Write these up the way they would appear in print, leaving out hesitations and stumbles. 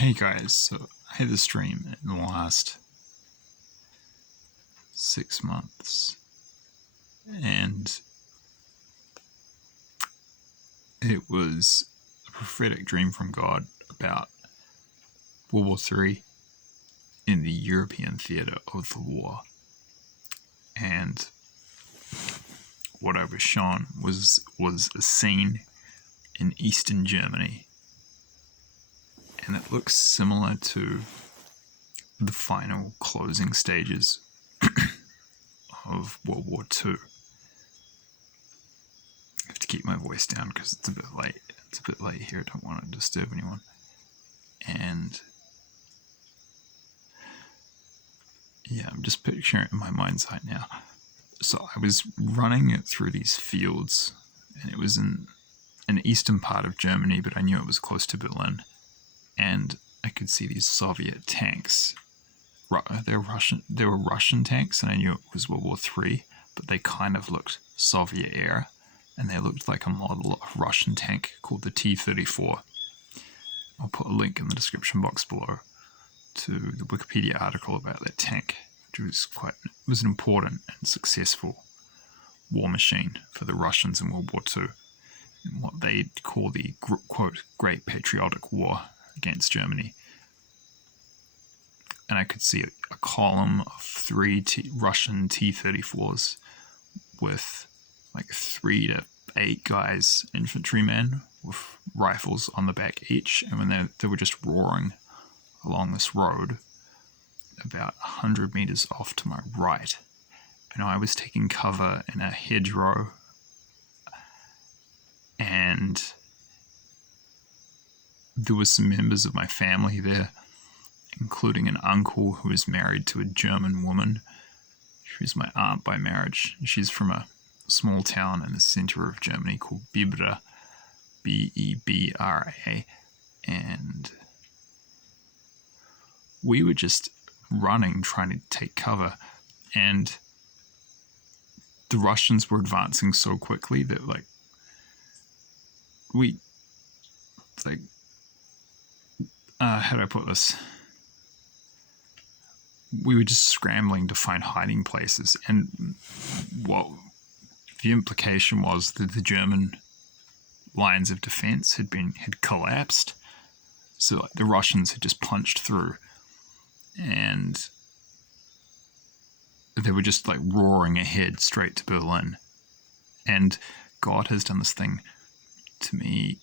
Hey guys, so I had this dream in the last 6 months, and it was a prophetic dream from God about WW3 in the European theatre of the war. And what I was shown was a scene in Eastern Germany, and it looks similar to the final closing stages of World War II. I have to keep my voice down because it's a bit late. It's a bit late here. I don't want to disturb anyone. And yeah, I'm just picturing it in my mind's eye now. So I was running it through these fields, and it was in an eastern part of Germany, but I knew it was close to Berlin. And I could see these Soviet tanks. They were Russian tanks, and I knew it was World War III, but they kind of looked Soviet era, and they looked like a model of a Russian tank called the T-34. I'll put a link in the description box below to the Wikipedia article about that tank, which was an important and successful war machine for the Russians in World War II, in what they call the, quote, Great Patriotic War against Germany. And I could see a column of three Russian T-34s with like 3 to 8 guys, infantrymen, with rifles on the back each. And when they were just roaring along this road, about 100 meters off to my right, and I was taking cover in a hedgerow, and there was some members of my family there, including an uncle who is married to a German woman. She's my aunt by marriage. She's from a small town in the center of Germany called Bibra, Bebra, and we were just running, trying to take cover, and the Russians were advancing so quickly that how do I put this? We were just scrambling to find hiding places, and what the implication was that the German lines of defense had collapsed, so the Russians had just punched through, and they were just roaring ahead straight to Berlin. And God has done this thing to me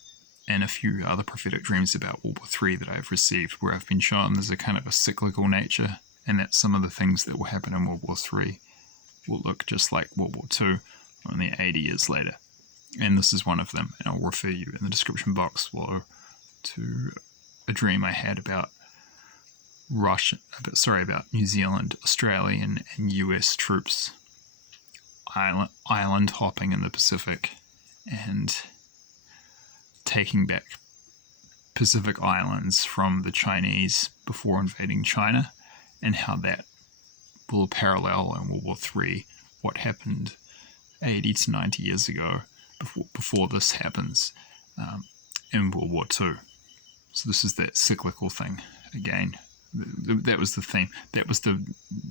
and a few other prophetic dreams about World War III that I've received, where I've been shown there's a kind of a cyclical nature, and that some of the things that will happen in World War III will look just like World War II, only 80 years later. And this is one of them, and I'll refer you in the description box below to a dream I had about about New Zealand, Australian, and US troops island hopping in the Pacific and taking back Pacific islands from the Chinese before invading China, and how that will parallel in World War III what happened 80 to 90 years ago before this happens in World War II. So this is that cyclical thing again. That was the theme. That was the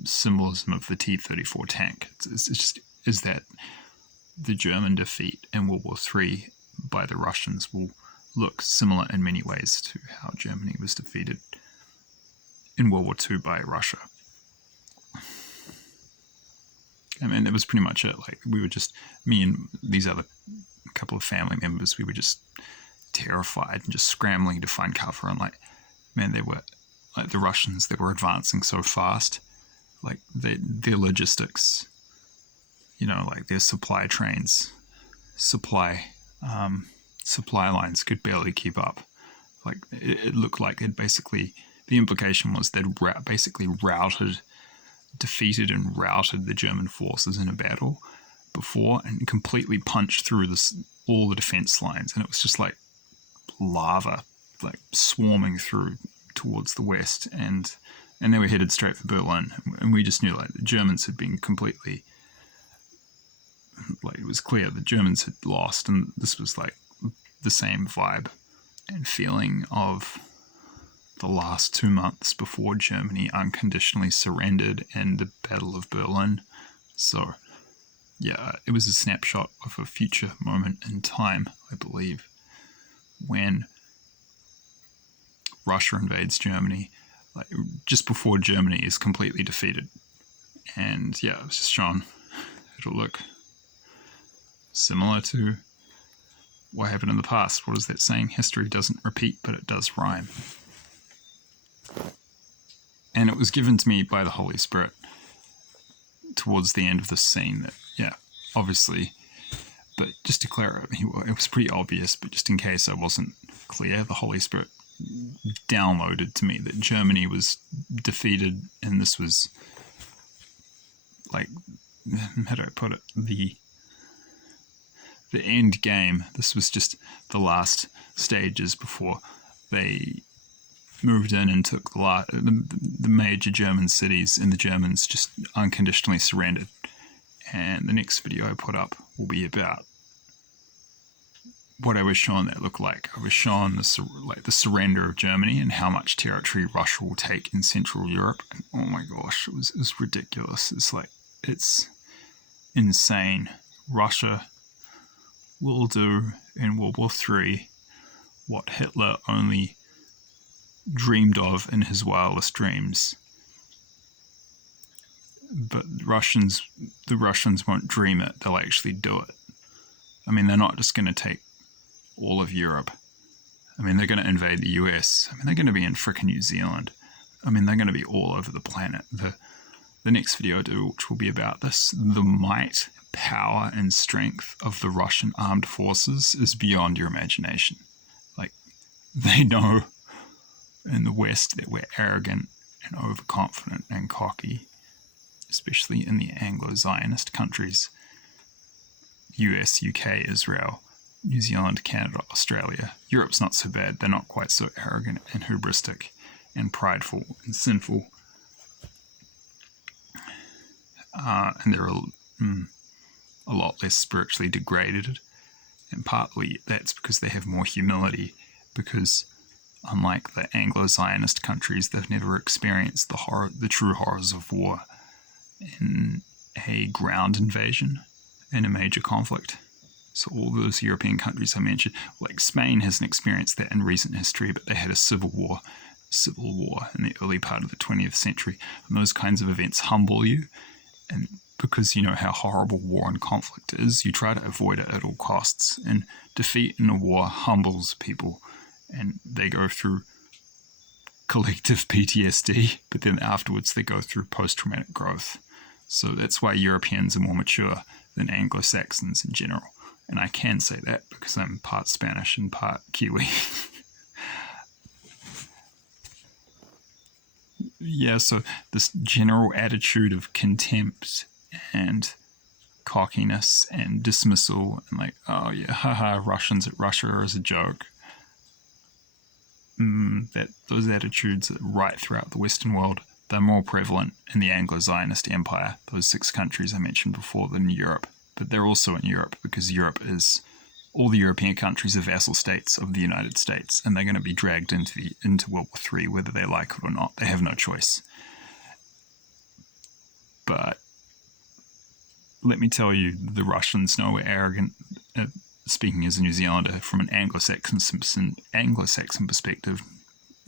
symbolism of the T-34 tank. Is that the German defeat in World War III by the Russians will look similar in many ways to how Germany was defeated in World War II by Russia. I mean, that was pretty much it. We were just, me and these other couple of family members, we were just terrified and just scrambling to find cover. And they were the Russians, they were advancing so fast, their logistics, their supply trains, supply lines could barely keep up. It looked like the implication was they'd basically defeated and routed the German forces in a battle before, and completely punched through all the defense lines, and it was just like lava, swarming through towards the west, and they were headed straight for Berlin, and we just knew the Germans had been completely, it was clear the Germans had lost, and this was the same vibe and feeling of the last 2 months before Germany unconditionally surrendered in the Battle of Berlin. So, yeah, it was a snapshot of a future moment in time, I believe, when Russia invades Germany, like just before Germany is completely defeated. And yeah, it was just shown it'll look similar to what happened in the past. What is that saying? History doesn't repeat, but it does rhyme. And it was given to me by the Holy Spirit towards the end of the scene that, yeah, obviously, but just to clarify, it was pretty obvious, but just in case I wasn't clear, the Holy Spirit downloaded to me that Germany was defeated, and this was, like, how do I put it, the end game. This was just the last stages before they moved in and took the major German cities, and the Germans just unconditionally surrendered. And the next video I put up will be about what I was shown that looked like. I was shown the surrender of Germany and how much territory Russia will take in Central Europe. And oh my gosh, it was ridiculous. It's insane. Russia will do in World War III what Hitler only dreamed of in his wildest dreams. But the Russians won't dream it, they'll actually do it. I mean, they're not just going to take all of Europe. I mean, they're going to invade the US. I mean, they're going to be in frickin' New Zealand. I mean, they're going to be all over the planet. The next video I do, which will be about this, the might, power, and strength of the Russian armed forces is beyond your imagination. Like, they know in the West that we're arrogant and overconfident and cocky, especially in the Anglo-Zionist countries, US, UK, Israel, New Zealand, Canada, Australia. Europe's not so bad. They're not quite so arrogant and hubristic and prideful and sinful. And they're a lot less spiritually degraded. And partly that's because they have more humility, because unlike the Anglo-Zionist countries, they've never experienced the true horrors of war in a ground invasion, in a major conflict. So all those European countries I mentioned, like Spain hasn't experienced that in recent history, but they had a civil war in the early part of the 20th century. And those kinds of events humble you. And because you know how horrible war and conflict is, you try to avoid it at all costs. And defeat in a war humbles people. And they go through collective PTSD, but then afterwards they go through post-traumatic growth. So that's why Europeans are more mature than Anglo-Saxons in general. And I can say that because I'm part Spanish and part Kiwi. Yeah, so this general attitude of contempt and cockiness and dismissal and like, oh yeah, haha, Russians at Russia are as a joke. That those attitudes are right throughout the Western world. They're more prevalent in the Anglo-Zionist Empire, those 6 countries I mentioned before, than Europe. But they're also in Europe because Europe is, all the European countries are vassal states of the United States, and they're going to be dragged into World War III whether they like it or not. They have no choice. But let me tell you, the Russians know we're arrogant. Speaking as a New Zealander, from an Anglo-Saxon perspective,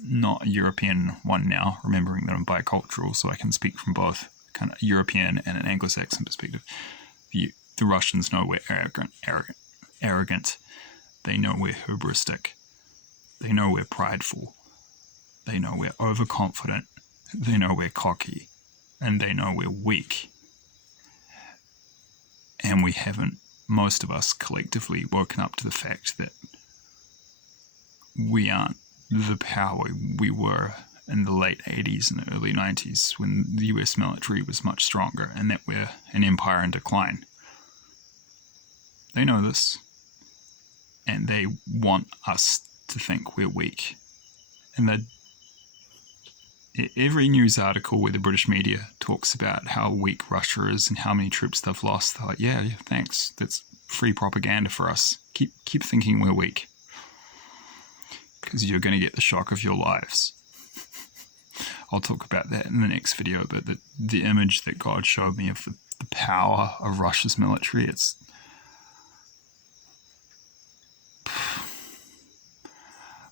not a European one now, remembering that I'm bicultural, so I can speak from both kind of European and an Anglo-Saxon perspective. The Russians know we're arrogant. They know we're hubristic. They know we're prideful. They know we're overconfident. They know we're cocky. And they know we're weak. And we haven't, most of us collectively, woken up to the fact that we aren't the power we were in the late 80s and early 90s when the US military was much stronger, and that we're an empire in decline. They know this, and they want us to think we're weak. And every news article where the British media talks about how weak Russia is and how many troops they've lost, they're like, yeah, thanks. That's free propaganda for us. Keep thinking we're weak, because you're going to get the shock of your lives. I'll talk about that in the next video. But the image that God showed me of the power of Russia's military, it's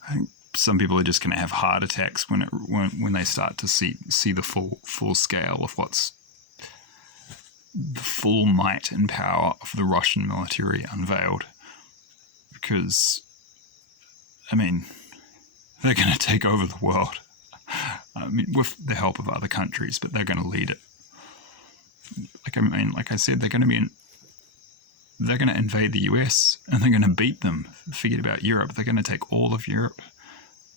I think some people are just going to have heart attacks when they start to see the full scale of what's the full might and power of the Russian military unveiled. Because, I mean, they're going to take over the world. I mean, with the help of other countries, but they're going to lead it. Like I said, they're going to invade the US and they're going to beat them. Forget about Europe. They're going to take all of Europe.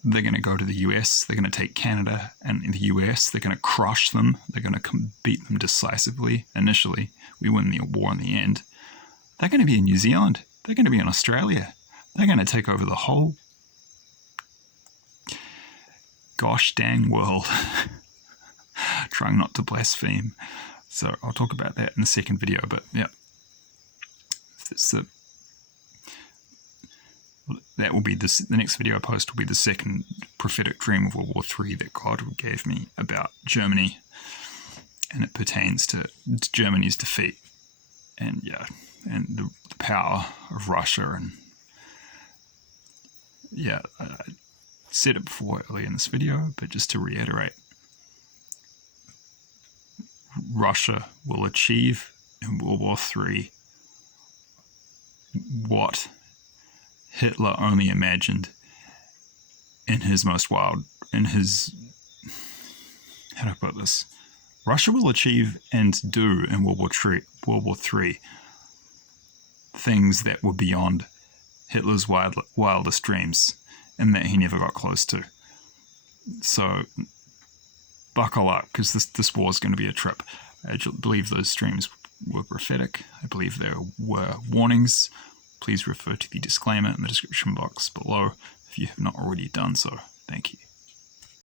They're going to go to the US. They're going to take Canada and the US. They're going to crush them. They're going to beat them decisively. Initially, we win the war in the end. They're going to be in New Zealand. They're going to be in Australia. They're going to take over the whole gosh dang world. Trying not to blaspheme. So I'll talk about that in the second video. But yeah, that will be the next video I post will be the second prophetic dream of World War III that God gave me about Germany, and it pertains to Germany's defeat, and the power of Russia. And yeah, I said it before earlier in this video, but just to reiterate, Russia will achieve in World War III what Hitler only imagined in his how do I put this? Russia will achieve and do in World War III things that were beyond Hitler's wildest dreams and that he never got close to. So buckle up, because this war is going to be a trip. I believe those dreams were prophetic. I believe there were warnings. Please refer to the disclaimer in the description box below if you have not already done so. Thank you.